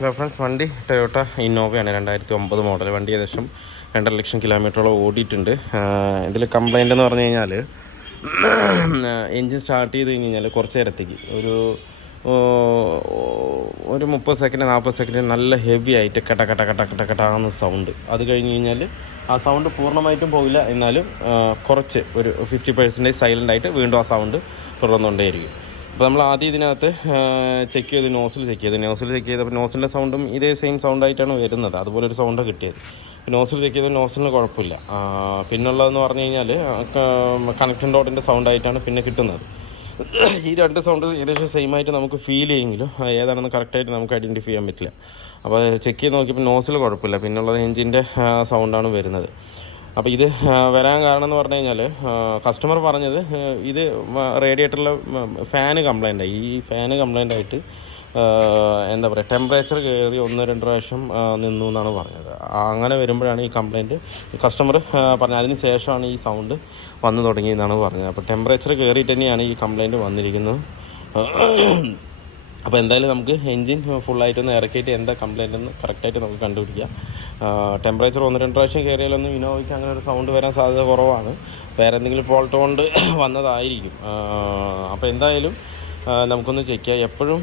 Hello friends, വണ്ടി Toyota ഇന്നോവയാണ്. 2009 model വണ്ടി. ഏകദേശം 2.5 ലക്ഷം കിലോമീറ്ററോളം ഓടിയിട്ടുണ്ട്. ഇതിൽ കംപ്ലൈൻ്റ് എന്ന് പറഞ്ഞു കഴിഞ്ഞാൽ എൻജിൻ സ്റ്റാർട്ട് ചെയ്ത് കഴിഞ്ഞാൽ കുറച്ച് നേരത്തേക്ക് ഒരു 30 സെക്കൻഡ് 40 സെക്കൻഡ് നല്ല ഹെവി ആയിട്ട് കട്ട കട്ട കട്ട കട്ട കട്ടാകുന്ന സൗണ്ട്. അത് കഴിഞ്ഞ് കഴിഞ്ഞാൽ ആ സൗണ്ട് പൂർണ്ണമായിട്ടും പോകില്ല, എന്നാലും കുറച്ച് ഒരു 50% സൈലൻ്റായിട്ട് വീണ്ടും ആ സൗണ്ട് തുടർന്നുകൊണ്ടേയിരിക്കും. അപ്പോൾ നമ്മൾ ആദ്യം ഇതിനകത്ത് ചെക്ക് ചെയ്ത് നോസിൽ ചെക്ക് ചെയ്തപ്പോൾ നോസിൻ്റെ സൗണ്ടും ഇതേ സെയിം സൗണ്ടായിട്ടാണ് വരുന്നത്. അതുപോലെ ഒരു സൗണ്ട് കിട്ടിയത്. നോസിൽ ചെക്ക് ചെയ്ത് നോസിലിന് കുഴപ്പമില്ല. പിന്നുള്ളതെന്ന് പറഞ്ഞു കഴിഞ്ഞാൽ കണക്ഷൻ ഡോട്ടിൻ്റെ സൗണ്ടായിട്ടാണ് പിന്നെ കിട്ടുന്നത്. ഈ രണ്ട് സൗണ്ട് ഏകദേശം സെയിം ആയിട്ട് നമുക്ക് ഫീൽ ചെയ്യുമെങ്കിലും ഏതാണെന്ന് കറക്റ്റായിട്ട് നമുക്ക് ഐഡൻറ്റിഫൈ ചെയ്യാൻ പറ്റില്ല. അപ്പോൾ ചെക്ക് ചെയ്ത് നോക്കിയപ്പോൾ നോസിൽ കുഴപ്പമില്ല, പിന്നുള്ളത് എഞ്ചിൻ്റെ സൗണ്ടാണ് വരുന്നത്. അപ്പോൾ ഇത് വരാൻ കാരണം എന്ന് പറഞ്ഞു കഴിഞ്ഞാൽ കസ്റ്റമർ പറഞ്ഞത് ഇത് റേഡിയേറ്ററിലെ ഫാന് കംപ്ലൈൻ്റായി. ഈ ഫാന് കംപ്ലൈൻ്റായിട്ട് എന്താ പറയുക, ടെമ്പറേച്ചർ കയറി 1-2 പ്രാവശ്യം നിന്നു എന്നാണ് പറഞ്ഞത്. അങ്ങനെ വരുമ്പോഴാണ് ഈ കംപ്ലൈൻറ്റ് കസ്റ്റമർ പറഞ്ഞത്. അതിന് ശേഷമാണ് ഈ സൗണ്ട് വന്നു തുടങ്ങിയെന്നാണ് പറഞ്ഞത്. അപ്പോൾ ടെമ്പറേച്ചർ കയറിയിട്ട് തന്നെയാണ് ഈ കംപ്ലൈൻറ്റ് വന്നിരിക്കുന്നത്. അപ്പോൾ എന്തായാലും നമുക്ക് എൻജിൻ ഫുള്ളായിട്ടൊന്ന് ഇറക്കിയിട്ട് എന്താ കംപ്ലൈൻ്റ് എന്ന് കറക്റ്റായിട്ട് നമുക്ക് കണ്ടുപിടിക്കാം. ടെമ്പറേച്ചർ 1-2 പ്രാവശ്യം കയറിയാലൊന്നും ഇന്നോവയ്ക്ക് അങ്ങനെ ഒരു സൗണ്ട് വരാൻ സാധ്യത കുറവാണ്. വേറെ എന്തെങ്കിലും ഫോൾട്ട് കൊണ്ട് വന്നതായിരിക്കും. അപ്പോൾ എന്തായാലും നമുക്കൊന്ന് ചെക്ക് ചെയ്യാം. എപ്പോഴും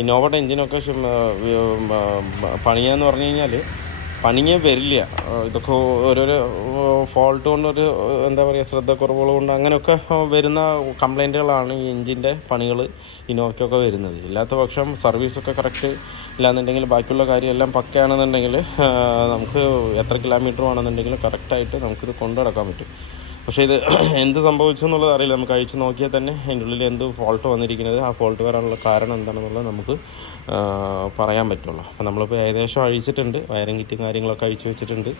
ഇന്നോവയുടെ എൻജിനൊക്കെ പണിയാന്ന് പറഞ്ഞു കഴിഞ്ഞാൽ പണിയേ വരില്ല. ഇതൊക്കെ ഓരോരോ ഫോൾട്ട് കൊണ്ടൊരു എന്താ പറയുക, ശ്രദ്ധക്കുറവുകൾ കൊണ്ട് അങ്ങനെയൊക്കെ വരുന്ന കംപ്ലൈൻറ്റുകളാണ് ഈ എൻജിൻ്റെ പണികൾ ഇന്നോവയ്ക്കൊക്കെ വരുന്നത്. ഇല്ലാത്ത പക്ഷം സർവീസൊക്കെ കറക്റ്റ് ഇല്ലാന്നുണ്ടെങ്കിൽ ബാക്കിയുള്ള കാര്യമെല്ലാം പക്കയാണെന്നുണ്ടെങ്കിൽ നമുക്ക് എത്ര കിലോമീറ്റർ വേണമെന്നുണ്ടെങ്കിലും കറക്റ്റായിട്ട് നമുക്കിത് കൊണ്ടു നടക്കാൻ പറ്റും. പക്ഷേ ഇത് എന്ത് സംഭവിച്ചു എന്നുള്ളത് അറിയില്ല. നമുക്ക് അഴിച്ച് നോക്കിയാൽ തന്നെ അതിൻ്റെ ഉള്ളിൽ എന്ത് ഫോൾട്ട് വന്നിരിക്കുന്നത്, ആ ഫോൾട്ട് വരാനുള്ള കാരണം എന്താണെന്നുള്ളത് നമുക്ക് പറയാൻ പറ്റുള്ളൂ. അപ്പോൾ നമ്മളിപ്പോൾ ഏകദേശം അഴിച്ചിട്ടുണ്ട്. വയറിംഗ് കിറ്റും കാര്യങ്ങളൊക്കെ അഴിച്ചു വെച്ചിട്ടുണ്ട്.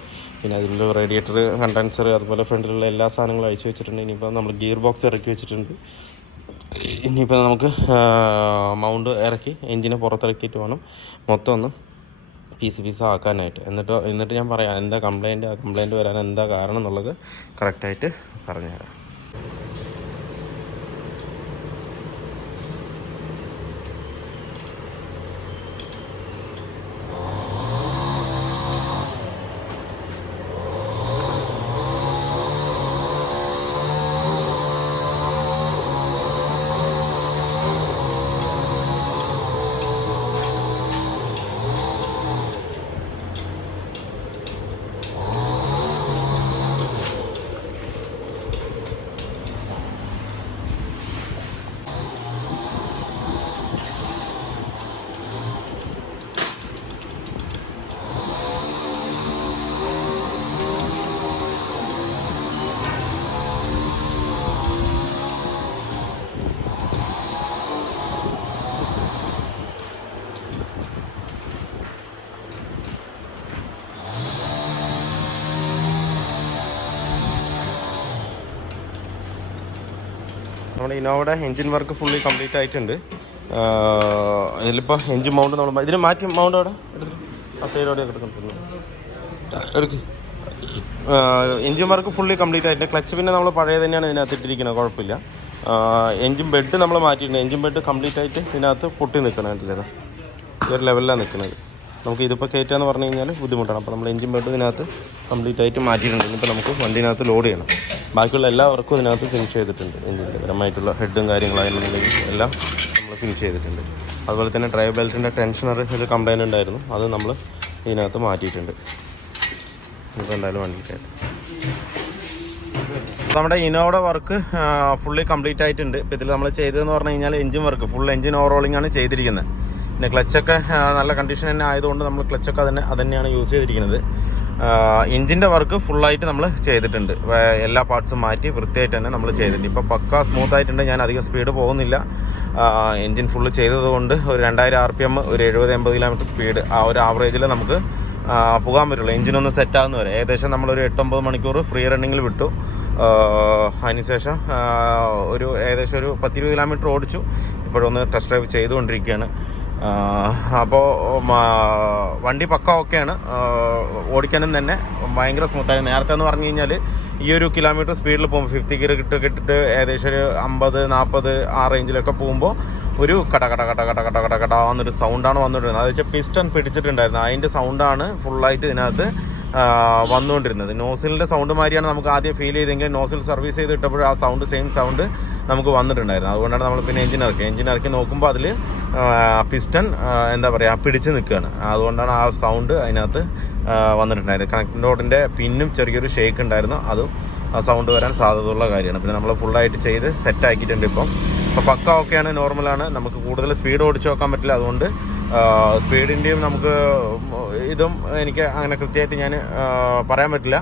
പിന്നെ അതിൻ്റെ റേഡിയേറ്റർ, കണ്ടൻസർ, അതുപോലെ ഫ്രണ്ടിലുള്ള എല്ലാ സാധനങ്ങളും അഴിച്ചു വെച്ചിട്ടുണ്ട്. ഇനിയിപ്പോൾ നമ്മൾ ഗിയർ ബോക്സ് ഇറക്കി വെച്ചിട്ടുണ്ട്. ഇനിയിപ്പോൾ നമുക്ക് മൗണ്ട് ഇറക്കി എൻജിനെ പുറത്തിറക്കിയിട്ട് വേണം മൊത്തം ഒന്ന് പീസ് ആക്കാനായിട്ട്. എന്നിട്ട് ഞാൻ പറയാം എന്താ കംപ്ലൈൻറ്റ് വരാൻ എന്താ കാരണം എന്നുള്ളത് കറക്റ്റായിട്ട് പറഞ്ഞുതരാം. നമ്മുടെ ഇന്നോവയുടെ എൻജിൻ വർക്ക് ഫുള്ളി കംപ്ലീറ്റ് ആയിട്ടുണ്ട്. ഇതിലിപ്പോൾ എൻജിൻ മൗണ്ട് നമ്മൾ ഇതിന് മാറ്റി മൗണ്ട് അവിടെ എടുത്തിട്ട് ആ സൈഡോടെ എടുക്കുന്നു. എൻജിൻ വർക്ക് ഫുള്ളി കംപ്ലീറ്റ് ആയിട്ടുണ്ട്. ക്ലച്ച് പിന്നെ നമ്മൾ പഴയ തന്നെയാണ് ഇതിനകത്ത് ഇട്ടിരിക്കുന്നത്, കുഴപ്പമില്ല. എൻജിൻ ബെഡ് നമ്മൾ മാറ്റിയിട്ടുണ്ട്. എൻജിൻ ബെഡ് കംപ്ലീറ്റ് ആയിട്ട് ഇതിനകത്ത് പൊട്ടി നിൽക്കണമായിട്ടില്ല, ഈ ഒരു ലെവലിലാണ് നിൽക്കുന്നത്. നമുക്ക് ഇതിപ്പോൾ കയറ്റാന്ന് പറഞ്ഞു കഴിഞ്ഞാൽ ബുദ്ധിമുട്ടാണ്. അപ്പോൾ നമ്മൾ എൻജിൻ ബെഡ് ഇതിനകത്ത് കംപ്ലീറ്റ് ആയിട്ട് മാറ്റിയിട്ടുണ്ട്. ഇനിയിപ്പോൾ നമുക്ക് വണ്ടിനകത്ത് ലോഡ് ചെയ്യണം. ബാക്കിയുള്ള എല്ലാ വർക്കും ഇതിനകത്ത് ഫിനിഷ് ചെയ്തിട്ടുണ്ട്. എൻജിൻ്റെ പരമായിട്ടുള്ള ഹെഡും കാര്യങ്ങളായിരുന്നുണ്ടെങ്കിൽ എല്ലാം നമ്മൾ ഫിനിഷ് ചെയ്തിട്ടുണ്ട്. അതുപോലെ തന്നെ ഡ്രൈവ് ബെൽറ്റിൻ്റെ ടെൻഷനർ ഒരു കംപ്ലൈൻറ്റ് ഉണ്ടായിരുന്നു, അത് നമ്മൾ ഇതിനകത്ത് മാറ്റിയിട്ടുണ്ട്. ഇപ്പോൾ എന്തായാലും വണ്ടിയിട്ടായിട്ട് നമ്മുടെ ഇന്നോവയുടെ വർക്ക് ഫുള്ളി കംപ്ലീറ്റ് ആയിട്ടുണ്ട്. ഇപ്പോൾ ഇതിൽ നമ്മൾ ചെയ്തതെന്ന് പറഞ്ഞു കഴിഞ്ഞാൽ എൻജിൻ വർക്ക് ഫുൾ എൻജിൻ ഓവറോളിംഗ് ആണ് ചെയ്തിരിക്കുന്നത്. പിന്നെ ക്ലച്ചൊക്കെ നല്ല കണ്ടീഷൻ തന്നെ ആയതുകൊണ്ട് നമ്മൾ ക്ലച്ചൊക്കെ അത് തന്നെയാണ് യൂസ് ചെയ്തിരിക്കുന്നത്. എൻജിൻ്റെ വർക്ക് ഫുള്ളായിട്ട് നമ്മൾ ചെയ്തിട്ടുണ്ട്. എല്ലാ പാർട്സും മാറ്റി വൃത്തിയായിട്ട് തന്നെ നമ്മൾ ചെയ്തിട്ടുണ്ട്. ഇപ്പോൾ പക്ക സ്മൂത്ത് ആയിട്ടുണ്ട്. ഞാൻ അധികം സ്പീഡ് പോകുന്നില്ല. എൻജിൻ ഫുള്ള് ചെയ്തതുകൊണ്ട് ഒരു 2000 RPM, ഒരു 70-80 കിലോമീറ്റർ സ്പീഡ് ആ ഒരു ആവറേജിൽ നമുക്ക് പോകാൻ പറ്റുള്ളൂ. എൻജിനൊന്ന് സെറ്റാകുന്ന വരെ ഏകദേശം നമ്മളൊരു 8-9 മണിക്കൂർ ഫ്രീ റണ്ണിങ്ങിൽ വിട്ടു. അതിനുശേഷം ഏകദേശം ഒരു 10-20 കിലോമീറ്റർ ഓടിച്ചു. ഇപ്പോഴൊന്ന് ടെസ്റ്റ് ഡ്രൈവ് ചെയ്തുകൊണ്ടിരിക്കുകയാണ്. അപ്പോൾ വണ്ടി പക്ക ഓക്കെയാണ്. ഓടിക്കാനും തന്നെ ഭയങ്കര സ്മൂത്തായി. നേരത്തെ എന്ന് പറഞ്ഞു കഴിഞ്ഞാൽ ഈ ഒരു കിലോമീറ്റർ സ്പീഡിൽ പോകുമ്പോൾ 50 ഗിയർ കിട്ടിട്ട് ഏകദേശം ഒരു 50-40 ആ റേഞ്ചിലൊക്കെ പോകുമ്പോൾ ഒരു കട കട കട കട കട കട കട എന്നൊരു സൗണ്ടാണ് വന്നുകൊണ്ടിരുന്നത്. അത് വെച്ചാൽ പിസ്റ്റൺ പിടിച്ചിട്ടുണ്ടായിരുന്നു, അതിൻ്റെ സൗണ്ടാണ് ഫുള്ളായിട്ട് ഇതിനകത്ത് വന്നുകൊണ്ടിരുന്നത്. നോസിലിൻ്റെ സൗണ്ട് മാതിരിയാണ് നമുക്ക് ആദ്യം ഫീൽ ചെയ്തെങ്കിൽ നോസിൽ സർവീസ് ചെയ്ത് ഇട്ടപ്പോൾ ആ സൗണ്ട് സെയിം സൗണ്ട് നമുക്ക് വന്നിട്ടുണ്ടായിരുന്നു. അതുകൊണ്ടാണ് നമ്മൾ പിന്നെ എഞ്ചിൻ ഇറക്കി നോക്കുമ്പോൾ അതിൽ പിസ്റ്റൺ എന്താ പറയുക പിടിച്ച് നിൽക്കുകയാണ്. അതുകൊണ്ടാണ് ആ സൗണ്ട് അതിനകത്ത് വന്നിട്ടുണ്ടായിരുന്നത്. കണക്റ്റിംഗ് റോഡിൻ്റെ പിന്നും ചെറിയൊരു ഷേക്ക് ഉണ്ടായിരുന്നു, അതും ആ സൗണ്ട് വരാൻ സാധ്യതയുള്ള കാര്യമാണ്. പിന്നെ നമ്മൾ ഫുള്ളായിട്ട് ചെയ്ത് സെറ്റാക്കിയിട്ടുണ്ട്. ഇപ്പോൾ പക്ക ഓക്കെയാണ്, നോർമലാണ്. നമുക്ക് കൂടുതൽ സ്പീഡ് ഓടിച്ച് നോക്കാൻ പറ്റില്ല, അതുകൊണ്ട് സ്പീഡിൻ്റെയും നമുക്ക് ഇതും എനിക്ക് അങ്ങനെ കൃത്യമായിട്ട് ഞാൻ പറയാൻ പറ്റില്ല.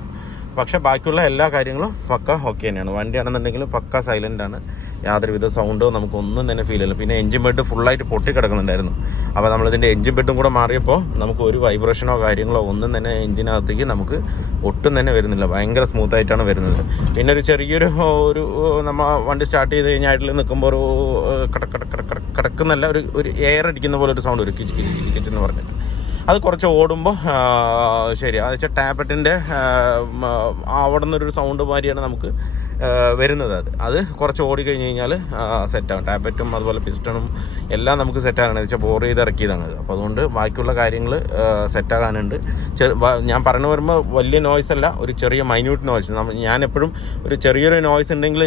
പക്ഷേ ബാക്കിയുള്ള എല്ലാ കാര്യങ്ങളും പക്ക ഓക്കെ തന്നെയാണ്. വണ്ടിയാണെന്നുണ്ടെങ്കിൽ പക്ക സൈലൻ്റാണ്, യാതൊരുവിധ സൗണ്ടോ നമുക്കൊന്നും തന്നെ ഫീൽ ചെയ്യില്ല. പിന്നെ എഞ്ചിൻ ബെഡ് ഫുള്ളായിട്ട് പൊട്ടിക്കിടക്കുന്നുണ്ടായിരുന്നു. അപ്പോൾ നമ്മളിതിൻ്റെ എഞ്ചിൻ ബെഡും കൂടെ മാറിയപ്പോൾ നമുക്ക് ഒരു വൈബ്രേഷനോ കാര്യങ്ങളോ ഒന്നും തന്നെ എഞ്ചിനകത്തേക്ക് നമുക്ക് ഒട്ടും തന്നെ വരുന്നില്ല. ഭയങ്കര സ്മൂത്തായിട്ടാണ് വരുന്നത്. പിന്നെ ഒരു ചെറിയൊരു നമ്മൾ വണ്ടി സ്റ്റാർട്ട് ചെയ്ത് കഴിഞ്ഞാൽ ആയിട്ട് നിൽക്കുമ്പോൾ ഒരു കിടക്കുന്നല്ല, ഒരു എയർ അടിക്കുന്ന പോലെ ഒരു സൗണ്ട്, ഒരു കിച്ച് കിച്ച് കിച്ച് കിച്ചെന്ന് പറഞ്ഞിട്ട് അത് കുറച്ച് ഓടുമ്പോൾ ശരി. അത് വെച്ചാൽ ടാപ്പറ്റിൻ്റെ അവിടെ നിന്നൊരു സൗണ്ട് മാതിരിയാണ് നമുക്ക് വരുന്നത്. അത് കുറച്ച് ഓടിക്കഴിഞ്ഞ് കഴിഞ്ഞാൽ സെറ്റാകും. ടാപ്പറ്റും അതുപോലെ പിസ്റ്റണും എല്ലാം നമുക്ക് സെറ്റാകാനാണ് വെച്ചാൽ ബോർ ചെയ്ത് ഇറക്കിയതാണ്. അപ്പോൾ അതുകൊണ്ട് ബാക്കിയുള്ള കാര്യങ്ങൾ സെറ്റാകാനുണ്ട്. ഞാൻ പറഞ്ഞു വരുമ്പോൾ വലിയ നോയ്സ് അല്ല, ഒരു ചെറിയ മൈന്യൂട്ട് നോയ്സ്. ഞാൻ എപ്പോഴും ഒരു ചെറിയൊരു നോയ്സ് ഉണ്ടെങ്കിൽ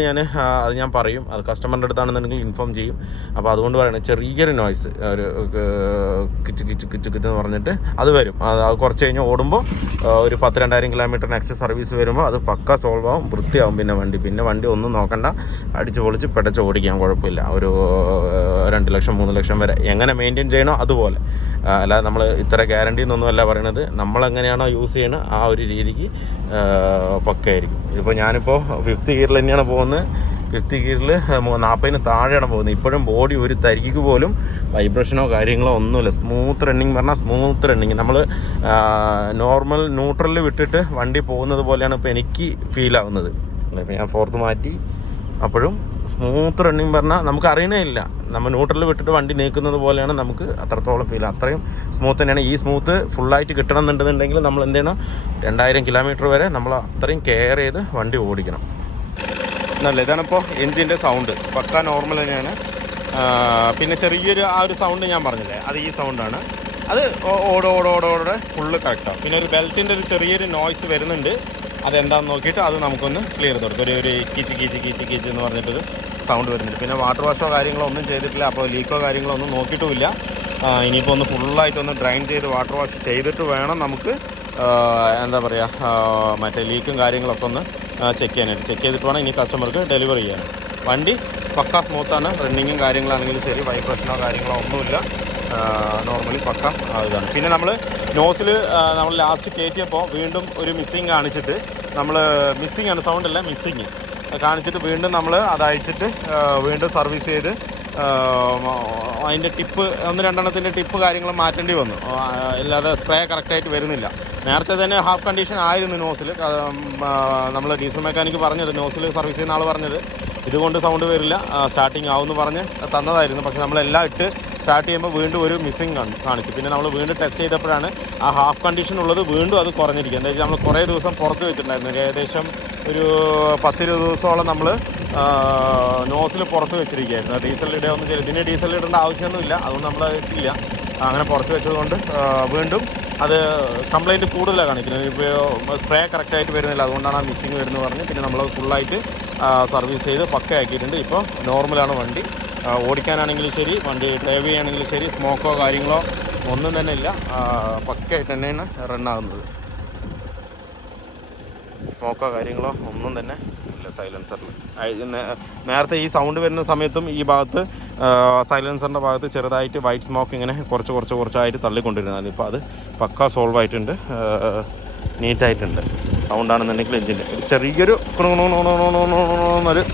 അത് ഞാൻ പറയും, അത് കസ്റ്റമറിൻ്റെ അടുത്താണെന്നുണ്ടെങ്കിൽ ഇൻഫോം ചെയ്യും. അപ്പോൾ അതുകൊണ്ട് പറയണത് ചെറിയൊരു നോയ്സ്, ഒരു കിച്ച് കിച്ച് കിച്ച് കിച്ച് എന്ന് പറഞ്ഞിട്ട് അത് വരും. അത് കുറച്ച് കഴിഞ്ഞ് ഓടുമ്പോൾ ഒരു 10,000-2000 കിലോമീറ്ററിന് എക്സ്ട്രാ സർവീസ് വരുമ്പോൾ അത് പക്ക സോൾവ് ആവും, വൃത്തിയാവും. പിന്നെ വണ്ടി ഒന്നും നോക്കണ്ട, അടിച്ച് പൊളിച്ച് പെടച്ച് ഓടിക്കാൻ കുഴപ്പമില്ല. ഒരു 2 ലക്ഷം 3 ലക്ഷം വരെ എങ്ങനെ മെയിൻറ്റെയിൻ ചെയ്യണോ അതുപോലെ. അല്ലാതെ നമ്മൾ ഇത്ര ഗ്യാരണ്ടി എന്നൊന്നുമല്ല പറയണത്, നമ്മളെങ്ങനെയാണോ യൂസ് ചെയ്യണത് ആ ഒരു രീതിക്ക് പക്കയായിരിക്കും. ഇപ്പോൾ ഞാനിപ്പോൾ 5th ഗിയറിൽ തന്നെയാണ് പോകുന്നത്. 5th ഗിയറിൽ 40-ന് താഴെയാണ് പോകുന്നത്. ഇപ്പോഴും ബോഡി ഒരു തരിക്ക് പോലും വൈബ്രേഷനോ കാര്യങ്ങളോ ഒന്നുമില്ല. സ്മൂത്ത് റണ്ണിങ് പറഞ്ഞാൽ സ്മൂത്ത് റണ്ണിങ്. നമ്മൾ നോർമൽ ന്യൂട്രലിൽ വിട്ടിട്ട് വണ്ടി പോകുന്നത് പോലെയാണ് ഇപ്പോൾ എനിക്ക് ഫീൽ ആവുന്നത്. ഇപ്പോൾ ഞാൻ 4th മാറ്റി, അപ്പോഴും സ്മൂത്ത് റണ്ണിങ് പറഞ്ഞാൽ നമുക്ക് അറിയണേ ഇല്ല. നമ്മൾ ന്യൂട്രലിൽ വിട്ടിട്ട് വണ്ടി നീക്കുന്നത് പോലെയാണ് നമുക്ക് അത്രത്തോളം ഫീൽ. അത്രയും സ്മൂത്ത് തന്നെയാണ്. ഈ സ്മൂത്ത് ഫുള്ളായിട്ട് കിട്ടണം എന്നുണ്ടെന്നുണ്ടെങ്കിൽ നമ്മൾ എന്ത് ചെയ്യണം, 2000 കിലോമീറ്റർ വരെ നമ്മൾ അത്രയും കെയർ ചെയ്ത് വണ്ടി ഓടിക്കണം. നല്ല ഇതാണിപ്പോൾ എൻജിൻ്റെ സൗണ്ട്, പക്ക നോർമൽ തന്നെയാണ്. പിന്നെ ചെറിയൊരു ആ ഒരു സൗണ്ട് ഞാൻ പറഞ്ഞില്ലേ, അത് ഈ സൗണ്ടാണ്. അത് ഓടോടെ ഫുള്ള് കറക്റ്റാണ്. പിന്നെ ഒരു ബെൽറ്റിൻ്റെ ഒരു ചെറിയൊരു നോയ്സ് വരുന്നുണ്ട്, അതെന്താണെന്ന് നോക്കിയിട്ട് അത് നമുക്കൊന്ന് ക്ലിയർ ചെയ്ത് കൊടുക്കും. ഒരു കീച്ച് കീച്ച് കീച്ച് കീച്ച് എന്ന് പറഞ്ഞിട്ടൊരു സൗണ്ട് വരുന്നുണ്ട്. പിന്നെ വാട്ടർ വാഷോ കാര്യങ്ങളോ ഒന്നും ചെയ്തിട്ടില്ല, അപ്പോൾ ലീക്കോ കാര്യങ്ങളോ ഒന്നും നോക്കിയിട്ടുമില്ല. ഇനിയിപ്പോൾ ഒന്ന് ഫുള്ളായിട്ടൊന്ന് ഡ്രൈൻ ചെയ്ത് വാട്ടർ വാഷ് ചെയ്തിട്ട് വേണം നമുക്ക് എന്താ പറയുക മറ്റേ ലീക്കും കാര്യങ്ങളൊക്കെ ഒന്ന് ചെക്ക് ചെയ്യാനായിട്ട്. ചെക്ക് ചെയ്തിട്ട് വേണം ഇനി കസ്റ്റമർക്ക് ഡെലിവറി ചെയ്യാൻ. വണ്ടി പക്ക സ്മൂത്താണ്. റണ്ണിങ്ങും കാര്യങ്ങളാണെങ്കിലും ശരി, വൈബ്രേഷനോ കാര്യങ്ങളോ ഒന്നുമില്ല, നോർമലി പക്ക ഇതാണ്. പിന്നെ നമ്മൾ നോസിൽ നമ്മൾ ലാസ്റ്റ് കയറ്റിയപ്പോൾ വീണ്ടും ഒരു മിസ്സിങ് കാണിച്ചിട്ട് നമ്മൾ മിസ്സിങ് ആണ്, സൗണ്ടല്ല മിസ്സിങ് കാണിച്ചിട്ട് വീണ്ടും നമ്മൾ അത് അയച്ചിട്ട് വീണ്ടും സർവീസ് ചെയ്ത് അതിൻ്റെ ടിപ്പ് 1-2 ടിപ്പ് കാര്യങ്ങൾ മാറ്റേണ്ടി വന്നു. അല്ലാതെ സ്പ്രേ കറക്റ്റായിട്ട് വരുന്നില്ല. നേരത്തെ തന്നെ ഹാഫ് കണ്ടീഷൻ ആയിരുന്നു നോസിൽ. നമ്മൾ ഡീസൽ മെക്കാനിക്ക് പറഞ്ഞത്, നോസിൽ സർവീസ് ചെയ്യുന്ന ആൾ പറഞ്ഞത് ഇതുകൊണ്ട് സൗണ്ട് വരില്ല, സ്റ്റാർട്ടിങ് ആവുമെന്ന് പറഞ്ഞ് തന്നതായിരുന്നു. പക്ഷെ നമ്മളെല്ലാം ഇട്ട് സ്റ്റാർട്ട് ചെയ്യുമ്പോൾ വീണ്ടും ഒരു മിസ്സിങ് കാണിച്ചു. പിന്നെ നമ്മൾ വീണ്ടും ടെസ്റ്റ് ചെയ്തപ്പോഴാണ് ആ ഹാഫ് കണ്ടീഷൻ ഉള്ളത് വീണ്ടും അത് കുറഞ്ഞിരിക്കുക. എന്താ വെച്ചാൽ നമ്മൾ കുറേ ദിവസം പുറത്ത് വെച്ചിട്ടുണ്ടായിരുന്നു. ഏകദേശം ഒരു 10-20 ദിവസത്തോളം നമ്മൾ നോസിൽ പുറത്ത് വെച്ചിരിക്കുകയായിരുന്നു. ഡീസൽ ഇടുകയൊന്നും ചെയ്യില്ല. പിന്നെ ഡീസൽ ഇടേണ്ട ആവശ്യമൊന്നുമില്ല, അതുകൊണ്ട് നമ്മൾ ഇട്ടില്ല. അങ്ങനെ പുറത്ത് വെച്ചതുകൊണ്ട് വീണ്ടും അത് കംപ്ലയിൻറ്റ് കൂടുതലാണ് കാണിക്കുന്നത്. ഇപ്പോൾ സ്പ്രേ കറക്റ്റായിട്ട് വരുന്നില്ല, അതുകൊണ്ടാണ് ആ മിസ്സിങ് വരുന്നത് പറഞ്ഞ് പിന്നെ നമ്മൾ ഫുള്ളായിട്ട് സർവീസ് ചെയ്ത് പക്കയാക്കിയിട്ടുണ്ട്. ഇപ്പോൾ നോർമലാണ് വണ്ടി. ഓടിക്കാനാണെങ്കിലും ശരി, വണ്ടി ഡ്രൈവ് ചെയ്യുകയാണെങ്കിലും ശരി, സ്മോക്കോ കാര്യങ്ങളോ ഒന്നും തന്നെ ഇല്ല, പക്കയായിട്ട് തന്നെയാണ് റണ്ണാകുന്നത്. സ്മോക്കോ കാര്യങ്ങളോ ഒന്നും തന്നെ ഇല്ല സൈലൻസറിൽ. നേരത്തെ ഈ സൗണ്ട് വരുന്ന സമയത്തും ഈ ഭാഗത്ത് സൈലൻസറിൻ്റെ ഭാഗത്ത് ചെറുതായിട്ട് വൈറ്റ് സ്മോക്ക് ഇങ്ങനെ കുറച്ചായിട്ട് തള്ളിക്കൊണ്ടിരുന്നത്. ഇപ്പോൾ അത് പക്ക സോൾവ് ആയിട്ടുണ്ട്, നീറ്റായിട്ടുണ്ട്. സൗണ്ടാണെന്നുണ്ടെങ്കിൽ എഞ്ചിൻ്റെ ചെറിയൊരു എന്നൊരു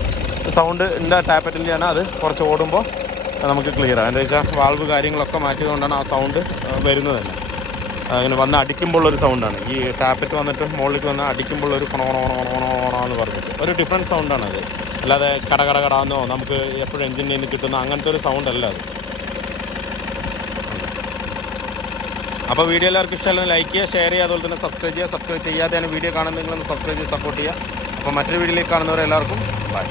സൗണ്ട് എൻ്റെ ടാപ്പറ്റിൻ്റെയാണ്. അത് കുറച്ച് ഓടുമ്പോൾ നമുക്ക് ക്ലിയറാണ്. എന്താ വെച്ചാൽ വാൾവ് കാര്യങ്ങളൊക്കെ മാറ്റിയതുകൊണ്ടാണ് ആ സൗണ്ട് വരുന്നത് തന്നെ. അങ്ങനെ വന്ന് അടിക്കുമ്പോഴുള്ളൊരു സൗണ്ടാണ്. ഈ ടാപ്പറ്റ് വന്നിട്ട് മുകളിലേക്ക് വന്ന് അടിക്കുമ്പോഴൊരു എന്ന് പറഞ്ഞിട്ട് ഒരു ഡിഫറെൻറ്റ് സൗണ്ടാണ് അത്. അല്ലാതെ കടന്നോ നമുക്ക് എപ്പോഴും എഞ്ചിൻ്റെ നിന്ന് കിട്ടുന്ന അങ്ങനത്തെ ഒരു സൗണ്ട് അല്ല അത്. അപ്പോൾ വീഡിയോ എല്ലാവർക്കും ഇഷ്ടമല്ലെന്ന് ലൈക്ക് ചെയ്യുക, ഷെയർ ചെയ്യുക, അതുപോലെ തന്നെ സബ്സ്ക്രൈബ് ചെയ്യാതെയാണ് വീഡിയോ കാണുന്നതെങ്കിലൊന്ന് സബ്സ്ക്രൈബ് ചെയ്ത് സപ്പോർട്ട് ചെയ്യുക. അപ്പോൾ മറ്റൊരു വീഡിയോയിലേക്ക് കാണുന്നവരെ എല്ലാവർക്കും ബൈ.